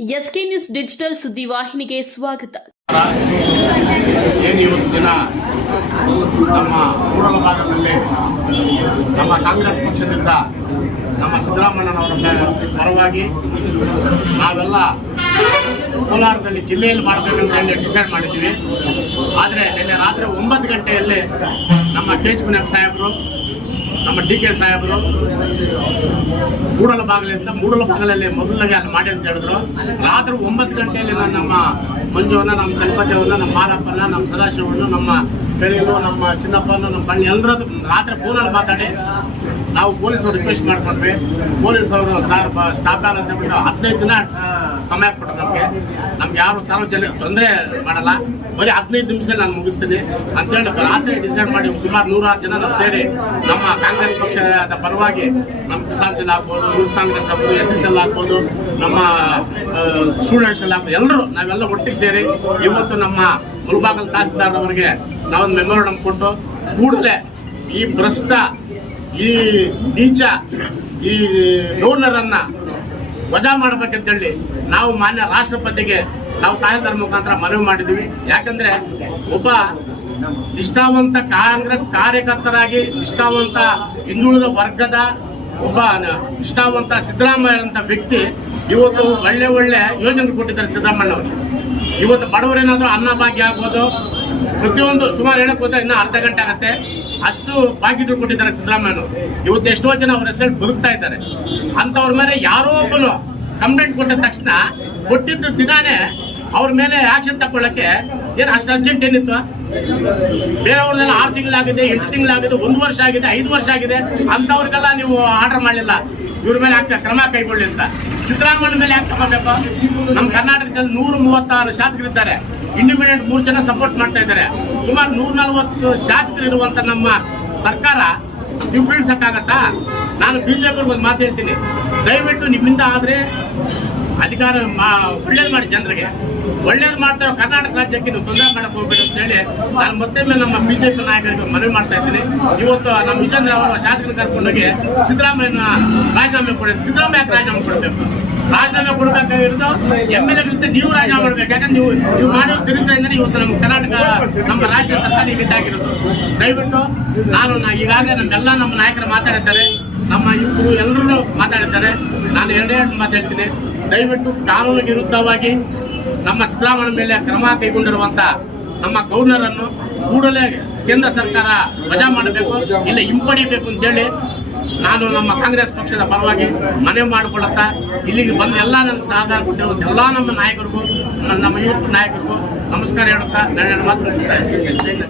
SK news digital ಸುದ್ದಿವಾಹಿನಿಗೆ ಸ್ವಾಗತ. ಏನು ಇವತ್ತು ದಿನ? ನಮ್ಮ ಕೂಡಲ ಭಾಗದಲ್ಲಿ ನಮ್ಮ ಕಾಂಗ್ರೆಸ್ ಪಕ್ಷದಿಂದ ನಮ್ಮ ಸಿದ್ದರಾಮಯ್ಯನವರ ಪರವಾಗಿ ನಾವೆಲ್ಲ ಕೋಲಾರದಲ್ಲಿ ಜಿಲ್ಲೆಯಲ್ಲಿ ಮಾಡಬೇಕಂತ ಹೇಳಿ ಡಿಸೈಡ್ ಮಾಡಿದ್ದೀವಿ. ಆದರೆ ನಿನ್ನೆ ರಾತ್ರಿ ಒಂಬತ್ತು ಗಂಟೆಯಲ್ಲಿ ನಮ್ಮ ಕೆ ಎಚ್ ಸಾಹೇಬರು ನಮ್ಮ ಡಿ ಕೆ ಸಾಹೇಬರು ಮೂಡಲ ಬಾಗಿಲಿಂದ ಮೂಡಲ ಬಾಗಿಲಲ್ಲಿ ಮೊದಲಾಗಿ ಅಲ್ಲಿ ಮಾಡಿ ಅಂತ ಹೇಳಿದ್ರು. ರಾತ್ರಿ ಒಂಬತ್ತು ಗಂಟೆಯಲ್ಲಿ ನಾನು ನಮ್ಮ ಮಂಜುವನ್ನ, ನಮ್ಮ ಚಲಪತಿಯವ್ರನ್ನ ನಮ್ಮ ಮಾರಪ್ಪನ ನಮ್ಮ ಸದಾಶಿವಣ್ಣ ನಮ್ಮ ಕರೀಲು ನಮ್ಮ ಚಿನ್ನಪ್ಪನ ನಮ್ಮ ಬಣ್ಣ ಎಲ್ಲರೂ ರಾತ್ರಿ ಫೋನಲ್ಲಿ ಮಾತಾಡಿ ನಾವು ಪೊಲೀಸರು ರಿಕ್ವೆಸ್ಟ್ ಮಾಡ್ಕೊಂಡ್ವಿ. ಪೊಲೀಸ್ ಅವರು ಸರ್ ಸ್ಟಾಪ್ ಆಗಲ್ಲ ಅಂತ ಬಿಟ್ಟು ಹದಿನೈದು ದಿನ ಸಮಯ ಕೊಟ್ಟರು ನಮಗೆ. ನಮ್ಗೆ ಯಾರು ಸಾರ್ವಜನಿಕ ತೊಂದರೆ ಮಾಡಲ್ಲ. ಬರೀ ಹದಿನೈದು ನಿಮಿಷ ನಾನು ಮುಗಿಸ್ತೀನಿ. ಅಂತೇಳಿ ರಾತ್ರಿ ಡಿಸೈಡ್ ಮಾಡಿ ಸುಮಾರು ನೂರಾರು ಜನ ನಾವು ಸೇರಿ ನಮ್ಮ ಕಾಂಗ್ರೆಸ್ ಪಕ್ಷದ ಪರವಾಗಿ ನಮ್ಮ ಕಿಸಾನ್ ಸೆಲ್ ಆಗ್ಬೋದು, ಯೂತ್ ಕಾಂಗ್ರೆಸ್ ಆಗ್ಬೋದು, ಎಸ್ ಎಸ್ ಎಲ್ ಆಗ್ಬೋದು, ನಮ್ಮ ಸ್ಟೂಡೆಂಟ್ಸ್ ಎಲ್ಲ ಆಗ್ಬೋದು ಎಲ್ಲರೂ ನಾವೆಲ್ಲ ಒಟ್ಟಿಗೆ ಸೇರಿ ಇವತ್ತು ನಮ್ಮ ಮುಲ್ಬಾಗಲ್ ತಹಸೀಲ್ದಾರ್ ಅವರಿಗೆ ನಾವೊಂದು ಮೆಮೊರಂಡಮ್ ಕೊಟ್ಟು ಕೂಡಲೇ ಈ ಭ್ರಷ್ಟ, ಈ ನೀಚ, ಈ ಡೋನರ್ ಅನ್ನ ವಜಾ ಮಾಡ್ಬೇಕಂತೇಳಿ ನಾವು ಮಾನ್ಯ ರಾಷ್ಟ್ರಪತಿಗೆ ನಾವು ತಹಸೀಲ್ದಾರ್ ಮುಖಾಂತರ ಮನವಿ ಮಾಡಿದ್ವಿ. ಯಾಕಂದ್ರೆ ಒಬ್ಬ ನಿಷ್ಠಾವಂತ ಕಾಂಗ್ರೆಸ್ ಕಾರ್ಯಕರ್ತರಾಗಿ ನಿಷ್ಠಾವಂತ ಹಿಂದುಳಿದ ವರ್ಗದ ಒಬ್ಬ ನಿಷ್ಠಾವಂತ ಸಿದ್ದರಾಮಯ್ಯ ಅಂತ ವ್ಯಕ್ತಿ ಇವತ್ತು ಒಳ್ಳೆ ಒಳ್ಳೆ ಯೋಜನೆ ಕೊಟ್ಟಿದ್ದಾರೆ ಸಿದ್ದರಾಮಯ್ಯ ಅವರು ಇವತ್ತು ಬಡವರೇನಾದ್ರೂ ಅನ್ನ ಭಾಗ್ಯ ಆಗ್ಬೋದು. ಪ್ರತಿಯೊಂದು ಸುಮಾರು ಹೇಳಕ್ ಹೋದ್ರೆ ಇನ್ನೂ ಅರ್ಧ ಗಂಟೆ ಆಗತ್ತೆ. ಅಷ್ಟು ಭಾಗ್ಯಗಳು ಕೊಟ್ಟಿದ್ದಾರೆ ಸಿದ್ದರಾಮಯ್ಯ ಇವತ್ತು ಎಷ್ಟೋ ಜನ ಅವ್ರ ಹೆಸರು ಬದುಕ್ತಾ ಇದ್ದಾರೆ. ಅಂತವ್ರ ಮೇಲೆ ಯಾರೋ ಒಬ್ಬನು ಕಂಪ್ಲೇಂಟ್ ಕೊಟ್ಟ ತಕ್ಷಣ ಕೊಟ್ಟಿದ್ದ ದಿನಾನೇ ಅವ್ರ ಮೇಲೆ ಆಕ್ಷನ್ ತಕೊಳ್ಳಕ್ಕೆ ಏನು ಅಷ್ಟು ಅರ್ಜೆಂಟ್ ಏನಿತ್ತು? ಬೇರೆಯವ್ರನ್ನೆಲ್ಲ ಆರು ತಿಂಗಳಾಗಿದೆ, ಎಂಟು ತಿಂಗಳಾಗಿದೆ, ಒಂದು ವರ್ಷ ಆಗಿದೆ, ಐದು ವರ್ಷ ಆಗಿದೆ. ಅಂತವ್ರಿಗೆಲ್ಲ ನೀವು ಆರ್ಡರ್ ಮಾಡಲಿಲ್ಲ. ಇವ್ರ ಮೇಲೆ ಆಗ್ತಾ ಕ್ರಮ ಕೈಗೊಳ್ಳಿ ಅಂತ. ಸಿದ್ದರಾಮಯ್ಯ ಮೇಲೆ ಯಾಕೆ ಬೇಕು ನಮ್ಮ ಕರ್ನಾಟಕದಲ್ಲಿ ನೂರ ಮೂವತ್ತಾರು ಶಾಸಕರಿದ್ದಾರೆ. ಇಂಡಿಪೆಂಡೆಂಟ್ ಮೂರು ಜನ ಸಪೋರ್ಟ್ ಮಾಡ್ತಾ ಇದ್ದಾರೆ. ಸುಮಾರು ನೂರ ನಲ್ವತ್ತು ಶಾಸಕರು ಇರುವಂತ ನಮ್ಮ ಸರ್ಕಾರ ನೀವು ಬೀಳ್ಸಕ್ಕಾಗತ್ತಾ? ನಾನು ಬಿಜೆಪಿ ಒಂದು ಮಾತು ಹೇಳ್ತೀನಿ. ದಯವಿಟ್ಟು ನಿಮ್ಮಿಂದ ಆದ್ರೆ ಅಧಿಕಾರ ಒಳ್ಳೇದು ಮಾಡಿ ಜನರಿಗೆ. ಒಳ್ಳೇದು ಮಾಡ್ತಾರೋ ಕರ್ನಾಟಕ ರಾಜ್ಯಕ್ಕೆ ನೀವು ತೊಂದರೆ ಮಾಡಕ್ಕೆ ಹೋಗ್ಬೇಡಿ ಅಂತ ಹೇಳಿ ನಾನು ಮತ್ತೊಮ್ಮೆ ನಮ್ಮ ಬಿಜೆಪಿ ನಾಯಕರಿಗೆ ಮನವಿ ಮಾಡ್ತಾ ಇದ್ದೀನಿ. ಇವತ್ತು ನಮ್ಮ ವಿಜೇಂದ್ರ ಅವರ ಶಾಸಕರು ಕರ್ಕೊಂಡೋಗಿ ಸಿದ್ದರಾಮಯ್ಯನ ರಾಜೀನಾಮೆ ಕೊಡಬೇಕು. ಸಿದ್ದರಾಮಯ್ಯ ರಾಜೀನಾಮೆ ಕೊಡಬೇಕು? ರಾಜೀನಾಮೆ ಕೊಡಬೇಕಾಗಿರೋದು ಎಂ ಎಲ್ ಎ ನೀವು ರಾಜೀನಾಮೆ ಮಾಡ್ಬೇಕು. ಯಾಕಂದ್ರೆ ನೀವು ನೀವು ಮಾಡೋ ಚರಿತ್ರೆಯಿಂದಲೇ ಇವತ್ತು ನಮ್ಮ ಕರ್ನಾಟಕ, ನಮ್ಮ ರಾಜ್ಯ ಸರ್ಕಾರ ಇದಾಗಿರೋದು. ದಯವಿಟ್ಟು ನಾನು ಈಗಾಗಲೇ ನಮ್ಮೆಲ್ಲ ನಮ್ಮ ನಾಯಕರು ಮಾತಾಡಿದ್ದಾರೆ. ನಮ್ಮ ಇಬ್ಬರು ಎಲ್ಲರೂ ಮಾತಾಡ್ತಾರೆ. ನಾನು ಎರಡೇ ಎರಡು ಮಾತಾಡ್ತೀನಿ. ದಯವಿಟ್ಟು ಕಾನೂನು ವಿರುದ್ಧವಾಗಿ ನಮ್ಮ ಸಿದ್ದರಾಮಯ್ಯ ಮೇಲೆ ಕ್ರಮ ಕೈಗೊಂಡಿರುವಂತ ನಮ್ಮ ಗವರ್ನರ್ ಕೂಡಲೇ ಕೇಂದ್ರ ಸರ್ಕಾರ ವಜಾ ಮಾಡಬೇಕು, ಇಲ್ಲ ಹಿಂಪಡಿಬೇಕು ಅಂತೇಳಿ ನಾನು ನಮ್ಮ ಕಾಂಗ್ರೆಸ್ ಪಕ್ಷದ ಪರವಾಗಿ ಮನವಿ ಮಾಡಿಕೊಳ್ಳುತ್ತಾ, ಇಲ್ಲಿಗೆ ಬಂದು ಎಲ್ಲ ನನ್ನ ಸಹಕಾರ ಕೊಟ್ಟಿರುವಂತ ಎಲ್ಲ ನಮ್ಮ ನಾಯಕರಿಗೂ ನಮ್ಮ ಯುವ ನಾಯಕರಿಗೂ ನಮಸ್ಕಾರ ಹೇಳುತ್ತಾ, ನನ್ನ ಮಾತು ಮುಗಿಸ್ತಾ